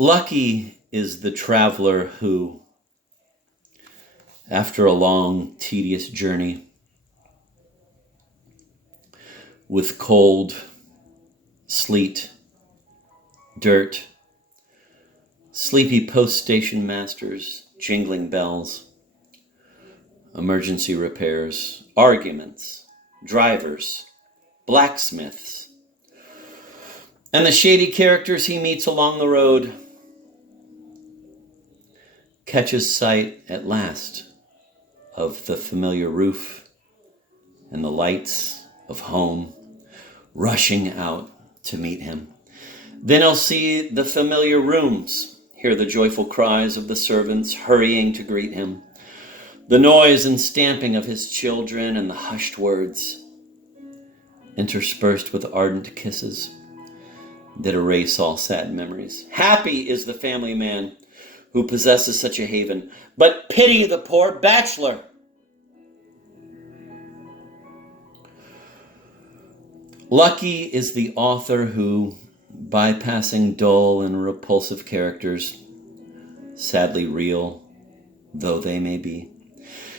Lucky is the traveler who, after a long, tedious journey, with cold, sleet, dirt, sleepy post-station masters, jingling bells, emergency repairs, arguments, drivers, blacksmiths, and the shady characters he meets along the road, catches sight at last of the familiar roof and the lights of home rushing out to meet him. Then he'll see the familiar rooms, hear the joyful cries of the servants hurrying to greet him, the noise and stamping of his children, and the hushed words, interspersed with ardent kisses that erase all sad memories. Happy is the family man who possesses such a haven, but pity the poor bachelor. Lucky is the author who, bypassing dull and repulsive characters, sadly real though they may be,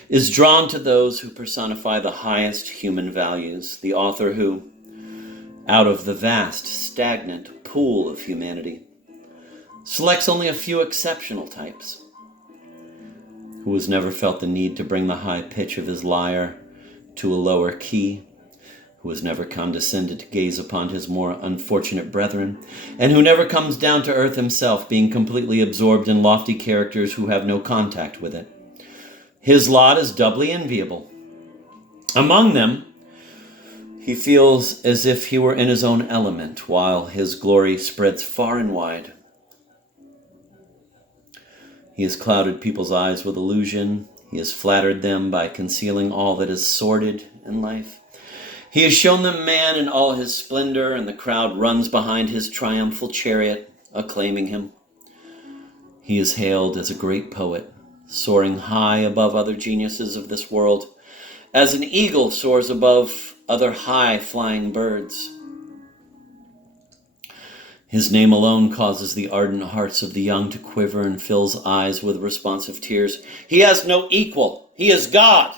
is drawn to those who personify the highest human values. The author who, out of the vast, stagnant pool of humanity, selects only a few exceptional types, who has never felt the need to bring the high pitch of his lyre to a lower key, who has never condescended to gaze upon his more unfortunate brethren, and who never comes down to earth himself, being completely absorbed in lofty characters who have no contact with it. His lot is doubly enviable. Among them, he feels as if he were in his own element, while his glory spreads far and wide. He has clouded people's eyes with illusion. He has flattered them by concealing all that is sordid in life. He has shown them man in all his splendor, and the crowd runs behind his triumphal chariot, acclaiming him. He is hailed as a great poet, soaring high above other geniuses of this world, as an eagle soars above other high-flying birds. His name alone causes the ardent hearts of the young to quiver and fills eyes with responsive tears. He has no equal. He is God.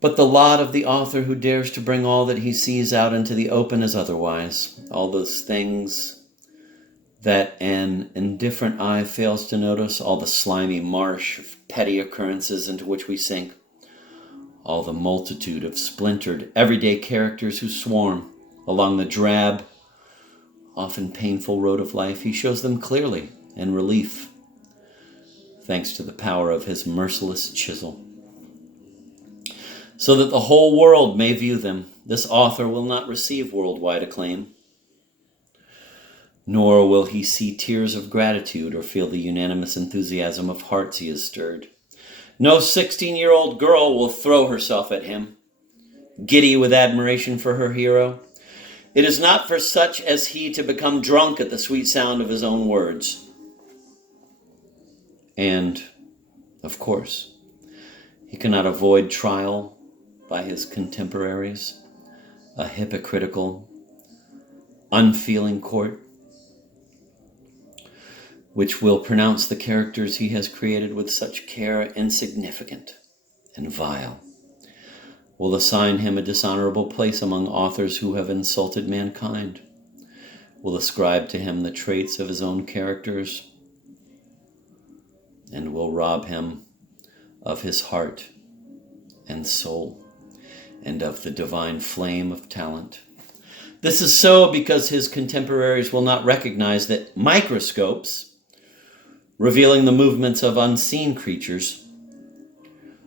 But the lot of the author who dares to bring all that he sees out into the open is otherwise. All those things that an indifferent eye fails to notice, all the slimy marsh of petty occurrences into which we sink, all the multitude of splintered, everyday characters who swarm along the drab, often painful road of life, he shows them clearly in relief, thanks to the power of his merciless chisel, so that the whole world may view them. This author will not receive worldwide acclaim, nor will he see tears of gratitude or feel the unanimous enthusiasm of hearts he has stirred. No 16-year-old girl will throw herself at him, giddy with admiration for her hero. It is not for such as he to become drunk at the sweet sound of his own words. And, of course, he cannot avoid trial by his contemporaries, a hypocritical, unfeeling court, which will pronounce the characters he has created with such care insignificant and vile, will assign him a dishonorable place among authors who have insulted mankind, will ascribe to him the traits of his own characters, and will rob him of his heart and soul, and of the divine flame of talent. This is so because his contemporaries will not recognize that microscopes, revealing the movements of unseen creatures,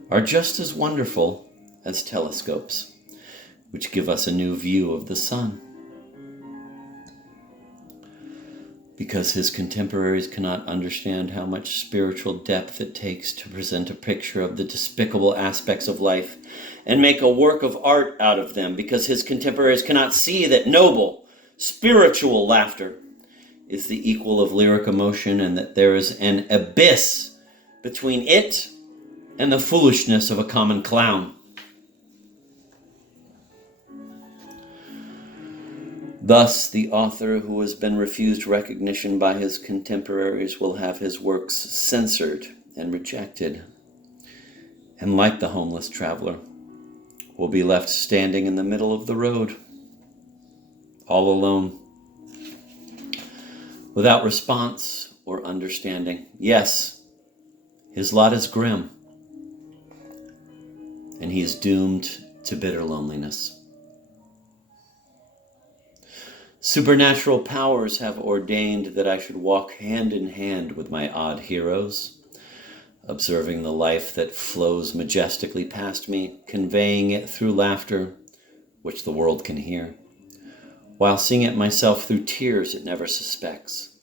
are just as wonderful as telescopes, which give us a new view of the sun. Because his contemporaries cannot understand how much spiritual depth it takes to present a picture of the despicable aspects of life and make a work of art out of them. Because his contemporaries cannot see that noble, spiritual laughter is the equal of lyric emotion, and that there is an abyss between it and the foolishness of a common clown. Thus, the author who has been refused recognition by his contemporaries will have his works censored and rejected, and like the homeless traveler, will be left standing in the middle of the road, all alone, without response or understanding. Yes, his lot is grim, and he is doomed to bitter loneliness. Supernatural powers have ordained that I should walk hand in hand with my odd heroes, observing the life that flows majestically past me, conveying it through laughter, which the world can hear, while seeing it myself through tears it never suspects.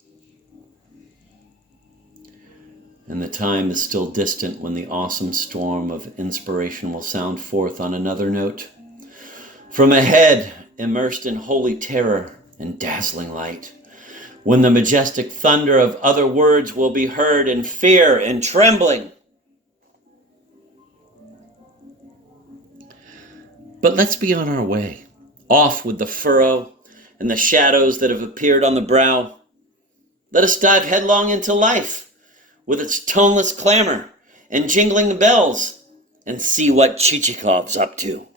And the time is still distant when the awesome storm of inspiration will sound forth on another note. From a head immersed in holy terror and dazzling light, when the majestic thunder of other words will be heard in fear and trembling. But let's be on our way, off with the furrow and the shadows that have appeared on the brow. Let us dive headlong into life, with its toneless clamor and jingling bells, and see what Chichikov's up to.